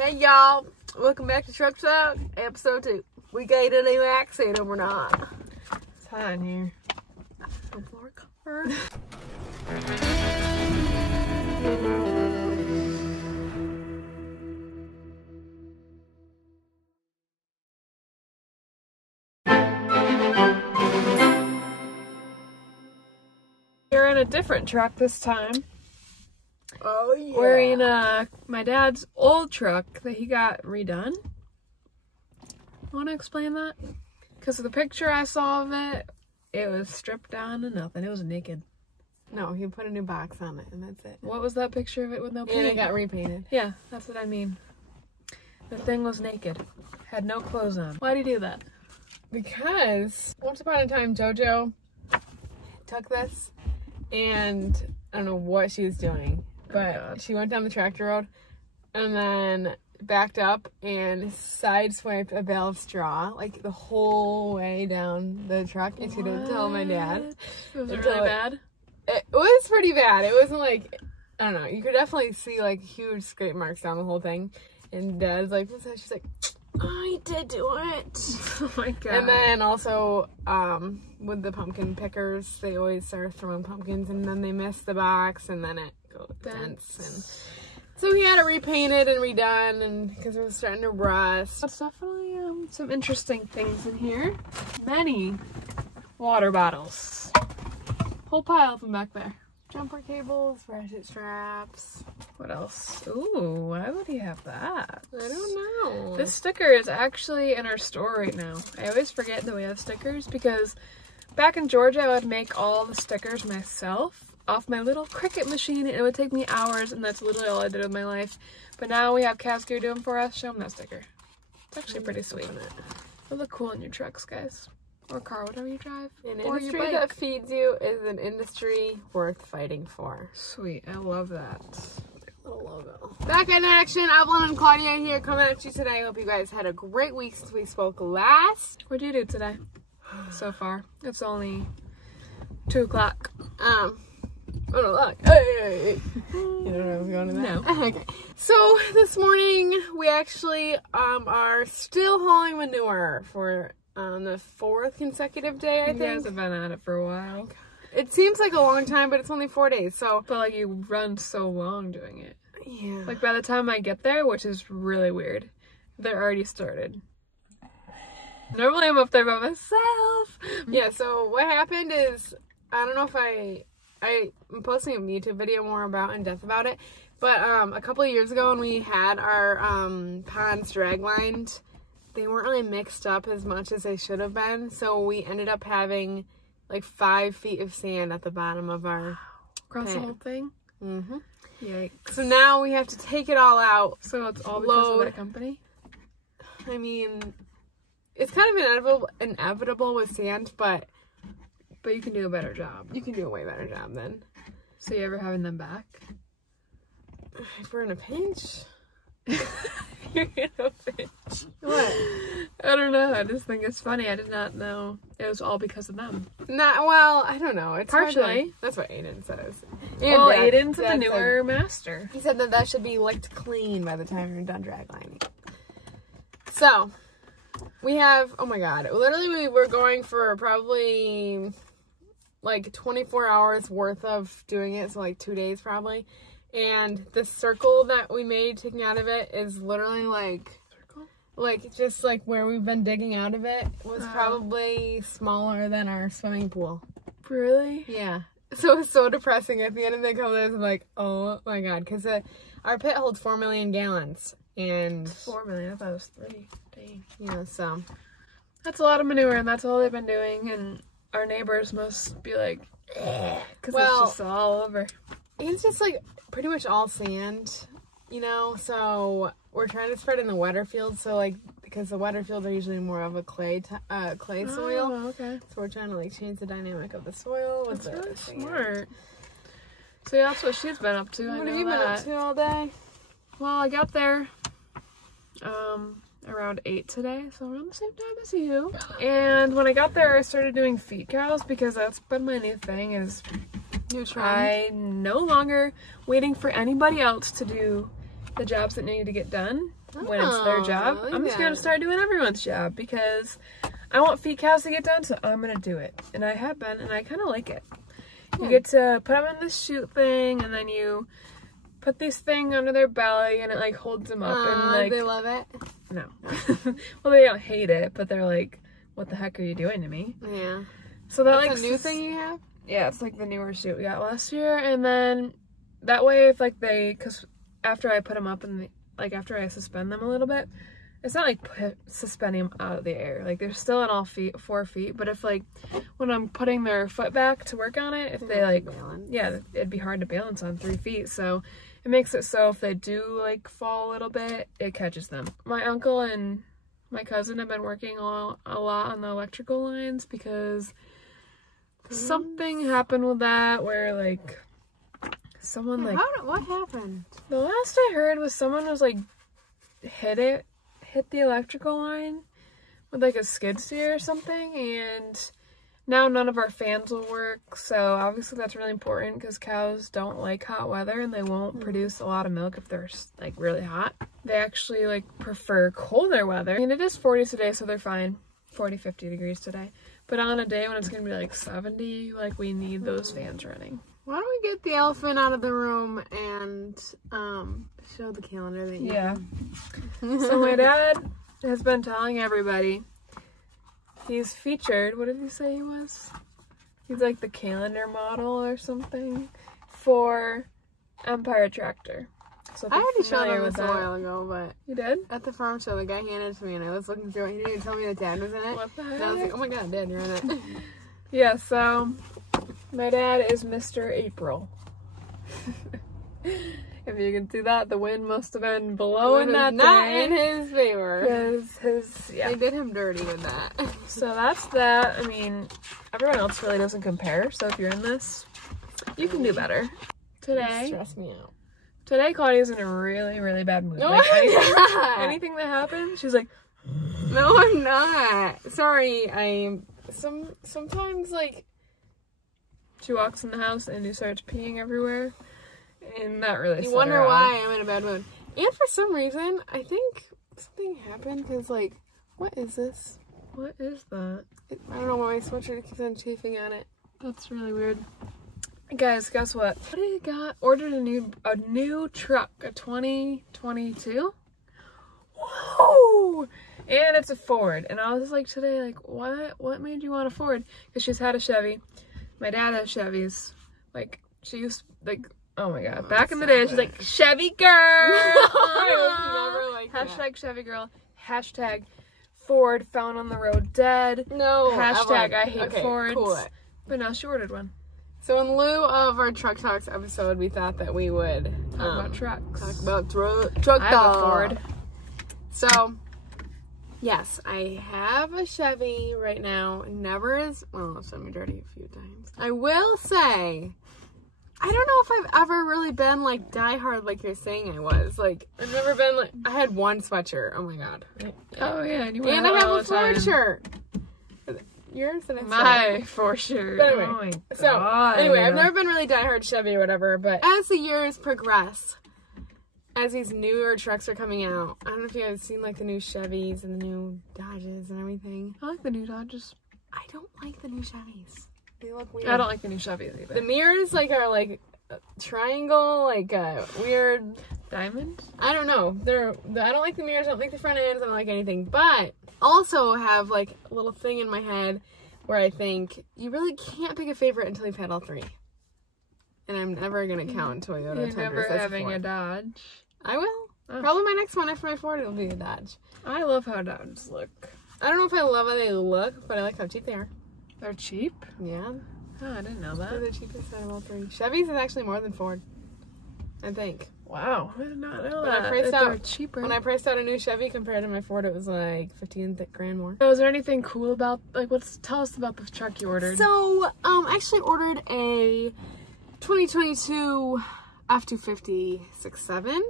Hey y'all, welcome back to Truck Talk, episode 2. We got a new accent or not? It's hot in here. More car. You're in a different truck this time. Oh yeah. We're in my dad's old truck that he got redone. Want to explain that? Because the picture I saw of it, it was stripped down to nothing. It was naked. No, he put a new box on it and that's it. What was that picture of it with no paint? And it got repainted. Yeah, that's what I mean. The thing was naked. Had no clothes on. Why'd he do that? Because once upon a time, JoJo took this and I don't know what she was doing, but she went down the tractor road and then backed up and sideswiped a bale of straw like the whole way down the truck, and she didn't tell my dad. Was it really bad? It was pretty bad. It wasn't like, I don't know, you could definitely see like huge scrape marks down the whole thing, and Dad's like, what's that? She's like, I did do it. Oh my god. And then also with the pumpkin pickers, they always start throwing pumpkins and then they miss the box and then it goes dents. And so he had it repainted and redone, and because it was starting to rust. That's definitely some interesting things in here. Many water bottles. Whole pile of them back there. Jumper cables, ratchet straps. What else? Ooh, why would he have that? I don't know. This sticker is actually in our store right now. I always forget that we have stickers because back in Georgia I would make all the stickers myself off my little Cricut machine, and it would take me hours, and that's literally all I did with my life. But now we have Cavs Gear doing for us. Show them that sticker. It's actually pretty sweet. It'll look cool in your trucks, guys. Or car, whatever you drive. An or industry your bike. that feeds you is an industry worth fighting for. Sweet, I love that. Little logo. Back in action, Evelyn and Claudia here coming at you today. I hope you guys had a great week since we spoke last. What'd you do today so far? It's only 2 o'clock. Oh no, look. Hey. You don't know where I was going to that? No. Okay. So this morning we actually are still hauling manure for the 4th consecutive day, I think. You guys have been at it for a while. It seems like a long time, but it's only 4 days, so. But like you run so long doing it. Yeah. Like by the time I get there, which is really weird, they're already started. Normally I'm up there by myself. Yeah, so what happened is, I don't know if I'm posting a YouTube video more about in depth about it, but a couple of years ago when we had our ponds drag lined, they weren't really mixed up as much as they should have been, so we ended up having like 5 feet of sand at the bottom of our Across the whole thing? Mm-hmm. Yikes. So now we have to take it all out. So it's all because of that company? I mean, it's kind of inevitable with sand, but you can do a better job. You can do a way better job then. So you ever having them back? If we're in a pinch? You're in a pinch. What? I don't know. I just think it's funny. I did not know it was all because of them. Well, I don't know. It's partially. That's what Aiden says. Well, Aiden's the newer master. He said that should be licked clean by the time you're done drag lining. So, we have, oh my god, literally we were going for probably like 24 hours worth of doing it, so like 2 days probably. And the circle that we made taking out of it is literally like just like where we've been digging out of it was probably smaller than our swimming pool. Really? Yeah. So it was so depressing. At the end of the couple days, I'm like, oh my god, because our pit holds 4 million gallons. And 4 million? I thought it was 3. Dang. Yeah, so that's a lot of manure, and that's all they've been doing. And our neighbors must be like, because it's just all over. It's just like pretty much all sand, you know. So we're trying to spread in the wetter fields. So like because the wetter fields are usually more of a clay soil. Oh, okay. So we're trying to like change the dynamic of the soil. That's really smart. So yeah, that's what she's been up to. What have you been up to all day? Well, I got there around 8 today, so around the same time as you. And when I got there, I started doing feed cows because that's been my new thing. Is New trend. I no longer waiting for anybody else to do the jobs that need to get done when it's their job. I'm just going to start doing everyone's job because I want feed cows to get done, so I'm going to do it. And I have been, and I kind of like it. You get to put them in this chute thing, and then you put this thing under their belly, and it like holds them up. And like, they love it? No. Well, they don't hate it, but they're like, what the heck are you doing to me? Yeah. So that's like a new thing you have? Yeah, it's like the newer chute we got last year. And then that way, if like because after I put them up and like after I suspend them a little bit, it's not like suspending them out of the air. Like they're still on all 4 feet. But if like when I'm putting their foot back to work on it, if they like, yeah, it'd be hard to balance on 3 feet. So it makes it so if they do like fall a little bit, it catches them. My uncle and my cousin have been working a lot on the electrical lines because something happened with that where like someone like what happened? The last I heard was someone was like hit the electrical line with like a skid steer or something, and now none of our fans will work. So obviously that's really important because cows don't like hot weather and they won't produce a lot of milk if they're like really hot. They actually like prefer colder weather. I mean, it is 40 today, so they're fine. 40, 50 degrees today. But on a day when it's gonna be like 70, like we need those fans running. Why don't we get the elephant out of the room and show the calendar that you have? So my dad has been telling everybody he's featured, what did he say he was? He's like the calendar model or something for Empire Tractor. So I already showed him with this a while ago, but you did? At the farm show, the guy handed it to me and I was looking through it. He didn't even tell me that Dad was in it. What the heck? And I was like, oh my god, Dad, you're in it. Yeah, so my dad is Mr. April. If you can see that, the wind must have been blowing that not day. in his favor. Because they did him dirty with that. So that's that. I mean, everyone else really doesn't compare. So if you're in this, you can do better. Today, stress me out. Today, Claudia's in a really, really bad mood. No, like, anything that happens, she's like, no, I'm not. Sorry, I'm sometimes like she walks in the house and she starts peeing everywhere, and that really. You wonder why I'm in a bad mood. And for some reason, I think something happened because like, what is this? What is that? I don't know why my sweatshirt keeps on chafing on it. That's really weird. Guys, guess what? What did he got? Ordered a new truck, a 2022. Whoa! And it's a Ford. And I was like today, like, what made you want a Ford? Because she's had a Chevy. My dad has Chevys. Like, she used, like, oh my god. Back in the day, she's like, Chevy girl! I was never like Hashtag Chevy girl. Hashtag Ford found on the road dead. No. Hashtag I hate Fords. Cool. But now she ordered one. So in lieu of our Truck Talks episode, we thought that we would talk about trucks. Talk about truck I have a Ford. So, yes, I have a Chevy right now. Never is, well, it's done me dirty a few times. I will say, I don't know if I've ever really been like diehard like you're saying I was. Like, I've never been like, I had one sweatshirt. Oh my god. Oh yeah, and I have a Ford shirt. Yours and my Ford shirt. But anyway, oh my god. So anyway, I've never been really diehard Chevy or whatever, but as the years progress, as these newer trucks are coming out, I don't know if you guys have seen like the new Chevys and the new Dodges and everything. I like the new Dodges. I don't like the new Chevys. They look weird. I don't like the new Chevys either. The mirrors like are like a triangle, like weird diamond. I don't know. I don't like the mirrors. I don't like the front ends. I don't like anything. But also have like a little thing in my head where I think you really can't pick a favorite until you've had all three. And I'm never gonna count Toyota. You're never having a Dodge. I will. Oh. Probably my next one after my Ford will be a Dodge. I love how Dodges look. I don't know if I love how they look, but I like how cheap they are. They're cheap? Yeah. Oh, I didn't know that. They're the cheapest out of all three. Chevy's is actually more than Ford, I think. Wow, I did not know that. They're cheaper. When I priced out a new Chevy compared to my Ford, it was like 15 grand more. So is there anything cool about, like, tell us about the truck you ordered? So, I actually ordered a 2022 F-250 6.7.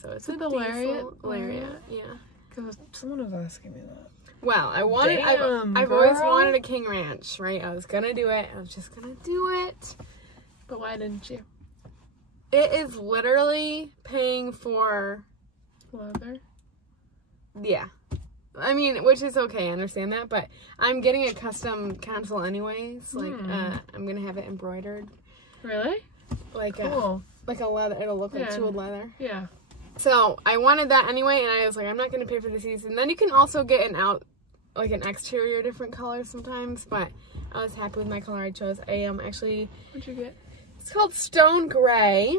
So it's a the Lariat? Lariat, yeah. Because someone was asking me that. Well, I've always wanted a King Ranch, right? I was gonna do it. I was just gonna do it. But why didn't you? It is literally paying for Leather. Yeah. I mean, which is okay, I understand that, but I'm getting a custom console anyways. Like, I'm gonna have it embroidered. Really? Like cool. Like a leather, it'll look like jeweled leather. Yeah. So, I wanted that anyway, and I was like, I'm not gonna pay for the season. Then you can also get an exterior different color sometimes, but I was happy with my color I chose. I am actually... What'd you get? It's called Stone Gray.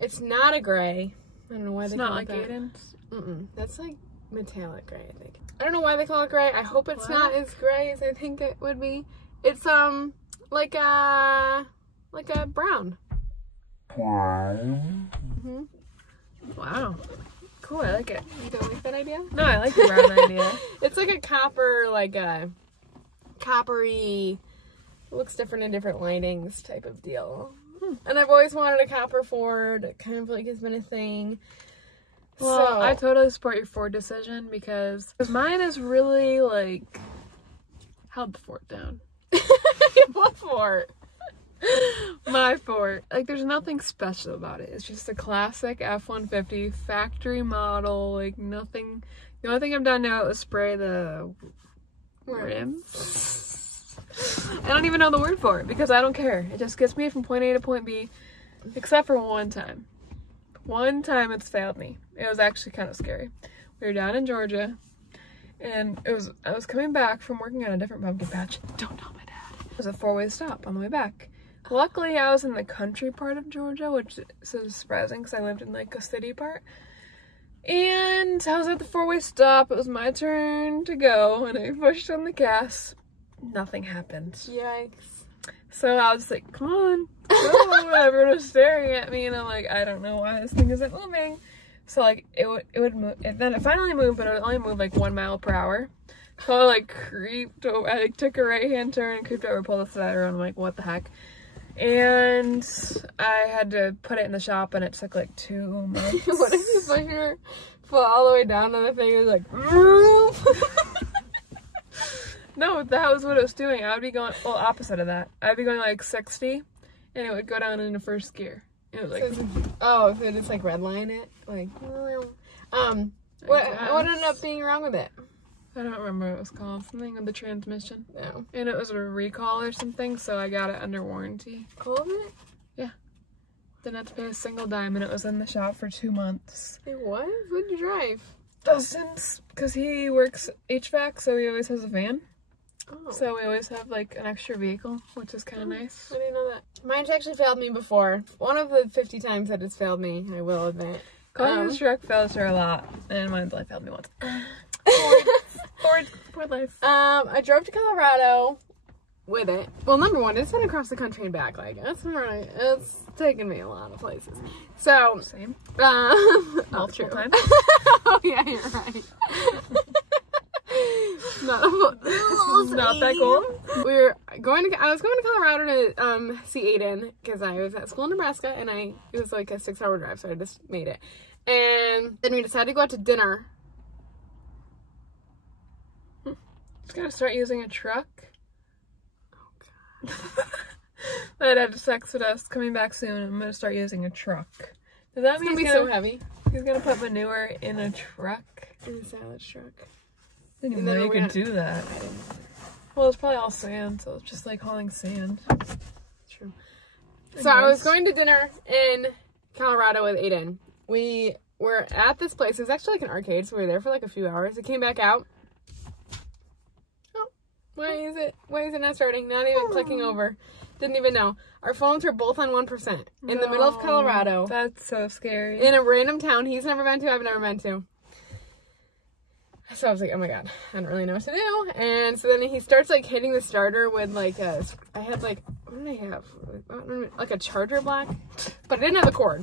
It's not a gray. I don't know why they call it that. It's not like Aiden's? That's like metallic gray, I think. I don't know why they call it gray. I hope it's not as gray as I think it would be. It's like a brown. Wow. Cool, I like it. You don't like that idea? No, I like the brown idea. It's like a copper, like a coppery, looks different in different linings type of deal. And I've always wanted a copper Ford. It kind of like has been a thing. Well, so, I totally support your Ford decision because mine is really like held the fort down. What Ford? My Ford. Like, there's nothing special about it. It's just a classic F-150 factory model. Like, nothing. The only thing I've done now is spray the rims. I don't even know the word for it because I don't care. It just gets me from point A to point B, except for one time. One time it's failed me. It was actually kind of scary. We were down in Georgia, and I was coming back from working on a different pumpkin patch. Don't tell my dad. It was a 4-way stop on the way back. Luckily, I was in the country part of Georgia, which is surprising because I lived in like a city part. And I was at the 4-way stop. It was my turn to go, and I pushed on the gas. Nothing happened. Yikes. So I was like, come on, go. Everyone was staring at me, and I'm like, I don't know why this thing isn't moving. So like, it would move, and then it finally moved, but it would only move like 1 mile per hour. So I like creeped over, I like took a right-hand turn and creeped over, pulled the slider, and I'm like, what the heck? And I had to put it in the shop, and it took like 2 months. What if you push your foot all the way down and the thing is like, No, that was what it was doing. I would be going, well, opposite of that. I'd be going like 60, and it would go down into first gear. It was like, oh, so just like redline it, like, what ended up being wrong with it? I don't remember what it was called. Something with the transmission. No. And it was a recall or something, so I got it under warranty. Cool with it? Yeah. Didn't have to pay a single dime, and it was in the shop for 2 months. It was? What did you drive? Dustin's, because he works HVAC, so he always has a van. Oh. So we always have like an extra vehicle, which is kind of nice. I didn't know that. Mine's actually failed me before. One of the 50 times that it's failed me, I will admit. Colin's truck fails her a lot, and mine's only failed me once. Ford life. I drove to Colorado with it. Well, number one, it's been across the country and back. Like, it's taken me a lot of places. So, same. Multiple times. Oh yeah, you're right. Not that cool. I was going to Colorado to see Aiden because I was at school in Nebraska, and it was like a 6-hour drive, so I just made it. And then we decided to go out to dinner. Just gotta start using a truck. Oh god. My dad just texted us, coming back soon. I'm gonna start using a truck. Does that mean he's gonna be so heavy? He's gonna put manure in a truck. In a salad truck. I didn't even know you could do that. Well, it's probably all sand, so it's just like hauling sand. True. So I was going to dinner in Colorado with Aiden. We were at this place. It was actually like an arcade, so we were there for like a few hours. It came back out. Oh, why is it not starting? Not even clicking over. Didn't even know. Our phones were both on 1% in the middle of Colorado. That's so scary. In a random town he's never been to, I've never been to. So I was like, oh my god, I don't really know what to do. And so then he starts like hitting the starter with like I had like, what did I have? Like a charger block, but I didn't have the cord,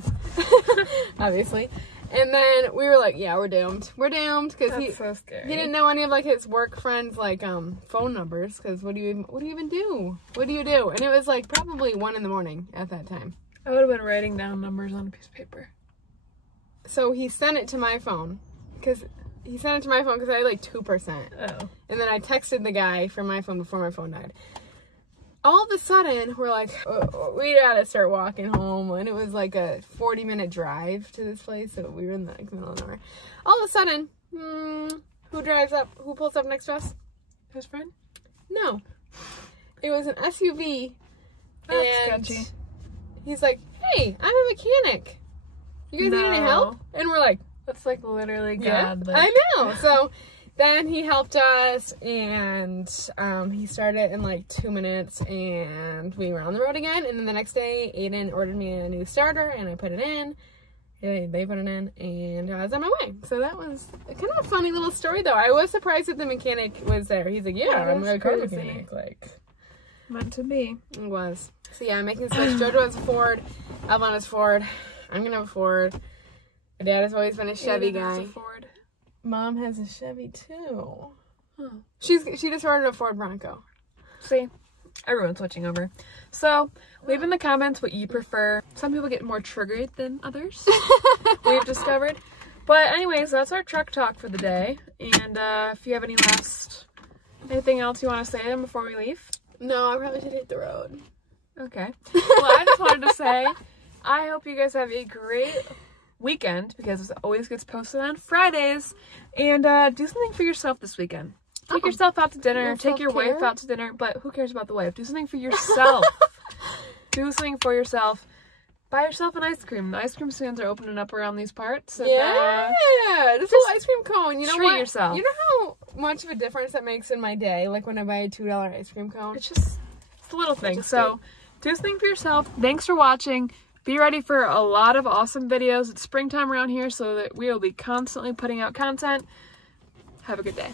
obviously. And then we were like, yeah, we're doomed. We're doomed because so scary. He didn't know any of like his work friends like phone numbers, because what do you even do? What do you do? And it was like probably 1 in the morning at that time. I would have been writing down numbers on a piece of paper. So he sent it to my phone because I had like 2%. Oh. And then I texted the guy from my phone before my phone died. all of a sudden, we're like, oh, we gotta start walking home. And it was like a 40-minute drive to this place. So we were in the middle of nowhere. All of a sudden, who drives up? Who pulls up next to us? His friend? No. It was an SUV. That's sketchy. He's like, hey, I'm a mechanic. You guys need any help? And we're like, that's like literally God. Yeah, Like... I know. So then he helped us, and he started in like 2 minutes, and we were on the road again. And then the next day, Aiden ordered me a new starter, and I put it in. They put it in, and I was on my way. So that was kind of a funny little story, though. I was surprised that the mechanic was there. He's like, yeah, I'm a car mechanic. Like, meant to be. It was. So yeah, I'm making the switch. JoJo has a Ford. Alvon has a Ford. I'm gonna have a Ford. My dad has always been a Chevy guy. Has a Ford. Mom has a Chevy too. Huh. She just ordered a Ford Bronco. See, everyone's switching over. So leave in the comments what you prefer. Some people get more triggered than others. We've discovered. But anyways, that's our truck talk for the day. And if you have anything else you want to say then before we leave? No, I probably should hit the road. Okay. Well, I just wanted to say, I hope you guys have a great weekend, because it always gets posted on Fridays. And do something for yourself this weekend. Take yourself out to dinner. Take your wife out to dinner. But who cares about the wife? Do something for yourself. Do something for yourself. Buy yourself an ice cream. The ice cream stands are opening up around these parts. And, just a little ice cream cone. You know treat what? yourself. You know how much of a difference that makes in my day? Like when I buy a $2 ice cream cone. It's a little thing. So do something for yourself. Thanks for watching. Be ready for a lot of awesome videos. It's springtime around here, so that we will be constantly putting out content. Have a good day.